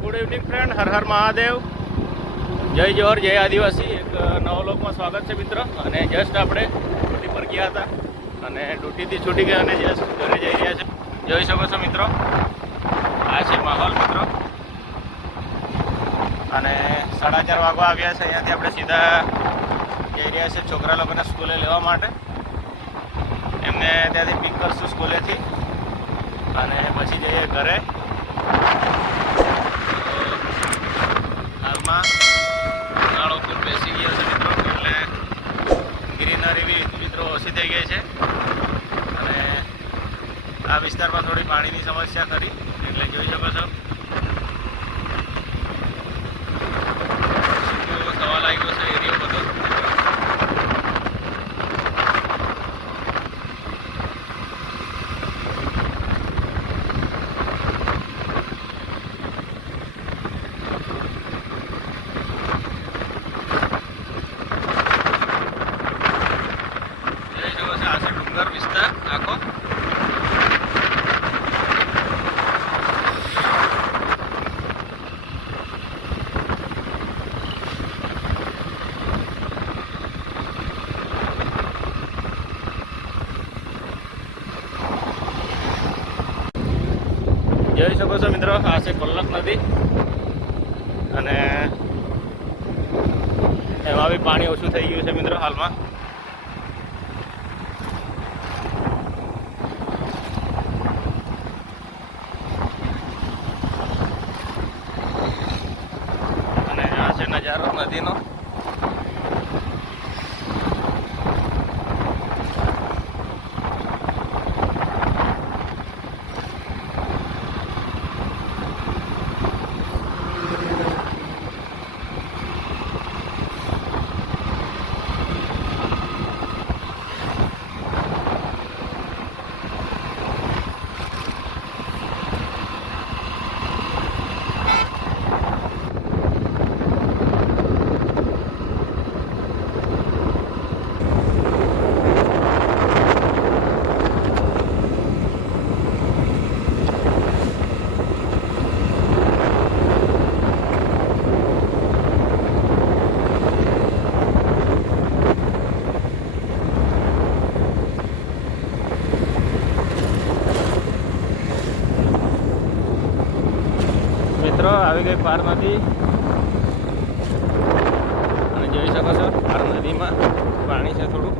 Good evening friend Har Har Mahadev જય જોહર જય આદિવાસી એક નવો લોકમાં સ્વાગત છે, મિત્ર. અને જસ્ટ આપણે ડ્યુટી પર ગયા હતા. અને ડ્યુટીથી છૂટી ગયા અને જસ્ટ ઘરે જઈ રહ્યા છે. જોઈ શકો છો, મિત્રો. આ છે માહોલ, મિત્રો. અને સાડા ચાર વાગવા આવ્યા છે. અહીંયાથી આપણે સીધા જઈ રહ્યા છે છોકરા લોકોને સ્કૂલે લેવા માટે. એમને ત્યાંથી પિક કરશું સ્કૂલેથી. અને પછી જઈએ ઘરે. હાલમાં ઉનાળો ખૂબ બેસી ગયો છે મિત્રો, એટલે ગ્રીનરી બી મિત્રો ઓછી થઈ ગઈ છે. અને આ વિસ્તારમાં થોડી પાણીની સમસ્યા ખરી, એટલે જોઈ શકો છો સૂકો થવા લાગ્યો છે એરિયો બધો જોઈ શકો છો આ છે ડુંગર વિસ્તાર આખો જોઈ શકો છો મિત્રો, આ છે કોલ્લક નદી. અને એમાં બી પાણી ઓછું થઈ ગયું છે મિત્રો હાલમાં અને આ છે નજારો નદીનો મિત્રો આવી ગઈ પાર નદી અને જોઈ શકો છો પાર નદીમાં પાણી છે થોડું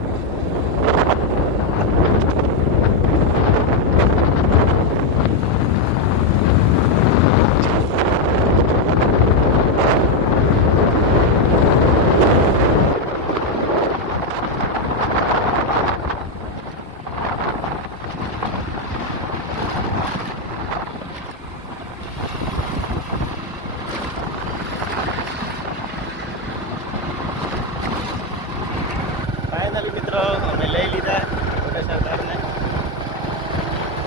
ફાઇનલી મિત્રો અમે લઈ લીધા મોટા સરદારને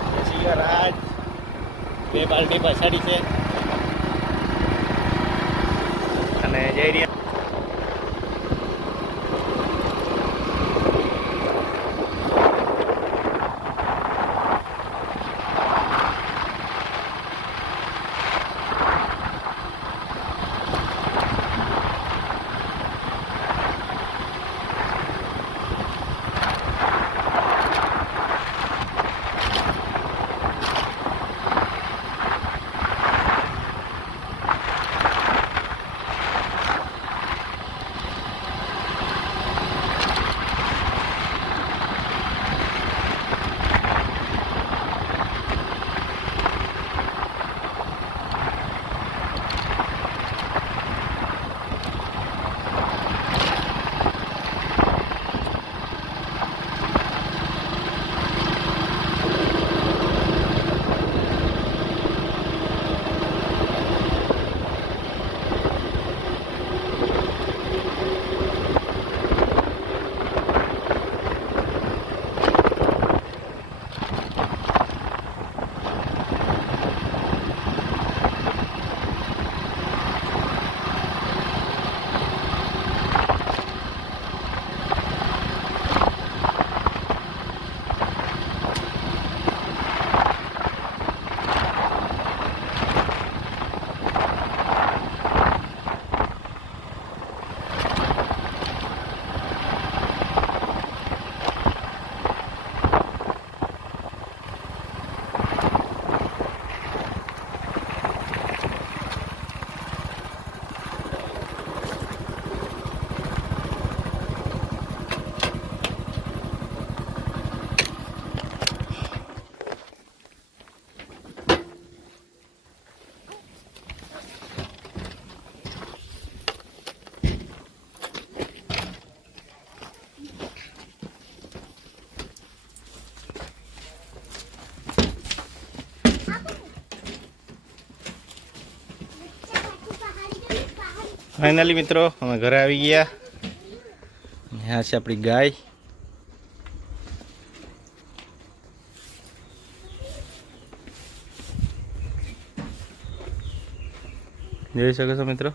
બેસી રાજ બે બાલટી પછાડી છે. અને જઈ રહ્યા ફાઇનલી મિત્રો, અમે ઘરે આવી ગયા. આ છે આપણી ગાય. જોઈ શકો છો, મિત્રો?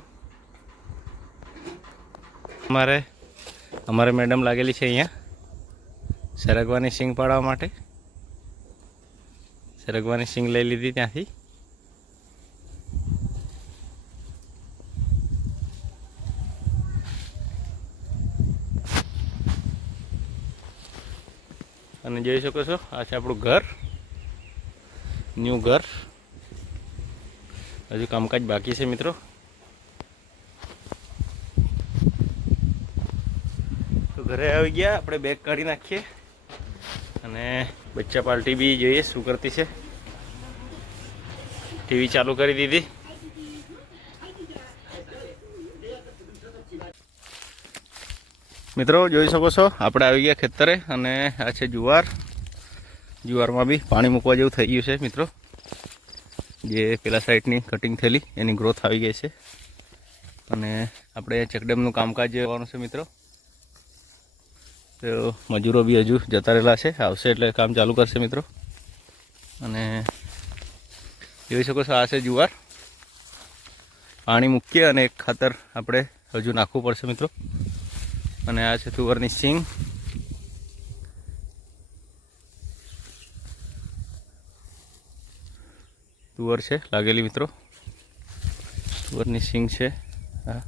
અમારે અમારે મેડમ લાગેલી છે અહીંયા સરગવાની સિંગ પાડવા માટે. સરગવાની સિંગ લઈ લીધી ત્યાંથી. અને જોઈ શકો છો, આ છે આપણું ઘર. ન્યૂ ઘર. હજુ કામકાજ બાકી છે મિત્રો. તો ઘરે આવી ગયા, આપણે બેગ કાઢી નાખીએ. અને બચ્ચા પાર્ટી બી જોઈએ, શું કરતી છે. ટીવી ચાલુ કરી દીધી. મિત્રો, જોઈ શકો છો, આપણે આવી ગયા ખેતરે અને આ છે જુવાર. જુવારમાં બી પાણી મૂકવા જેવું થઈ ગયું છે, મિત્રો. જે પેલા સાઈડની કટિંગ થયેલી, એની ગ્રોથ આવી ગઈ છે. અને આપણે ચેકડેમનું કામકાજ જોવાનું છે, મિત્રો. તો મજૂરો બી હજુ જતા રહેલા છે, આવશે એટલે કામ ચાલુ કરશે, મિત્રો. અને જોઈ શકો છો, આ છે જુવાર. પાણી મૂકીએ અને એક ખાતર આપણે હજુ નાખવું પડશે, મિત્રો. અને આ છે તુવરની સિંગ. તુવર છે, લાગેલી મિત્રો. તુવરની સિંગ છે. હા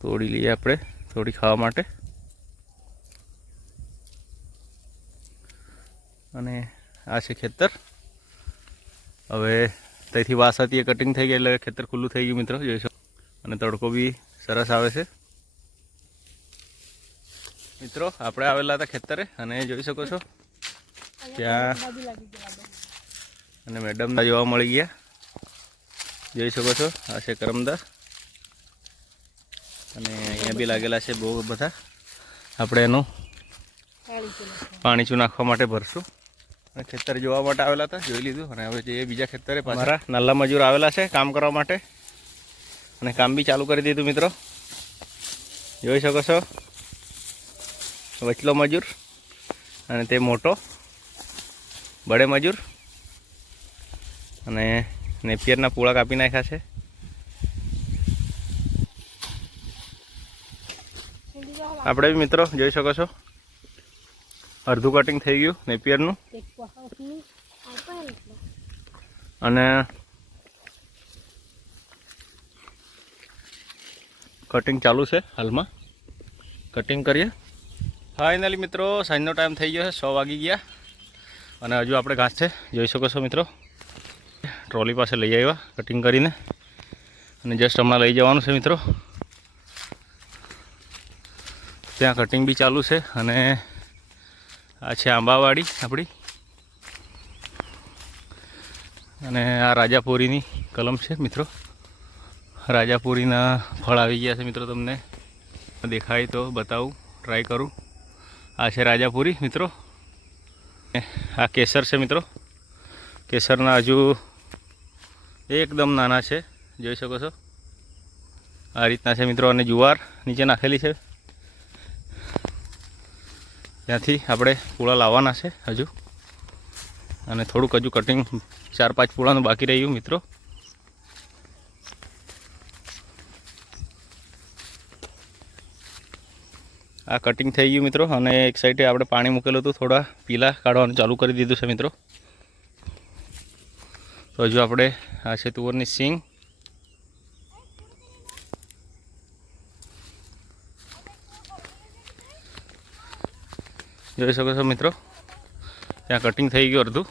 તોડી લઈએ આપણે, થોડી ખાવા માટે. અને આ છે ખેતર. હવે ત્યાંથી વાસ હતી કટિંગ થઈ ગઈ, એટલે ખેતર ખુલ્લું થઈ ગયું મિત્રો જોઈશું અને તડકો બી સરસ આવે છે. મિત્રો આપણે આવેલા હતા ખેતરે અને જોઈ શકો છો. ત્યાં અને મેડમ જોવા મળી ગયા. જોઈ શકો છો આ છે કરમદા અને અહીંયા બી લાગેલા છે બહુ બધા. આપણે એનું પાણી ચૂ નાખવા માટે ભરશું. અને ખેતર જોવા માટે આવેલા હતા જોઈ લીધું. અને હવે જઈએ બીજા ખેતરે મારા નાલા મજૂર આવેલા છે કામ કરવા માટે. અને કામ બી ચાલુ કરી દીધું મિત્રો. જોઈ શકો છો. વચલો મજૂર અને તે મોટો બડે મજૂર અને નેપિયરના પૂળા કાપી નાખ્યા છે. આપણે બી મિત્રો જોઈ શકો છો. અડધું કટિંગ થઈ ગયું નેપિયરનું. અને કટિંગ ચાલુ છે હાલમાં. કટિંગ કરીએ. ફાઇનલી મિત્રો, સાંજનો ટાઈમ થઈ ગયો છે, સો વાગી ગયા. અને હજુ આપણે ઘાસ છે, જોઈ શકો છો મિત્રો. ટ્રોલી પાસે લઈ આવ્યા કટિંગ કરીને. અને જસ્ટ હમણાં લઈ જવાનું છે મિત્રો. ત્યાં કટિંગ બી ચાલુ છે અને આ છે આંબાવાડી આપણી. અને આ રાજાપુરીની કલમ છે મિત્રો. રાજાપુરીના ફળ આવી ગયા છે મિત્રો તમને. દેખાય તો બતાવું ટ્રાય કરું. આ છે રાજાપુરી, મિત્રો. આ કેસર છે, મિત્રો. કેસરના હજુ એકદમ નાના છે, જોઈ શકો છો. આ રીતના છે, મિત્રો, અને જુવાર નીચે નાખેલી છે. ત્યાંથી આપણે પૂળા લાવવાના છે હજુ. અને થોડુંક હજુ કટિંગ ચાર પાંચ પૂળાનું બાકી રહ્યું, મિત્રો. આ કટિંગ થઈ ગયું મિત્રો, અને એક સાઈડે આપણે પાણી મૂકેલું હતું, થોડા પીલા કાઢવાનું ચાલુ કરી દીધું છે મિત્રો. તો હજુ આપણે આ છે તુવરની સિંગ જોઈ શકો છો મિત્રો. ત્યાં કટિંગ થઈ ગયું અડધું.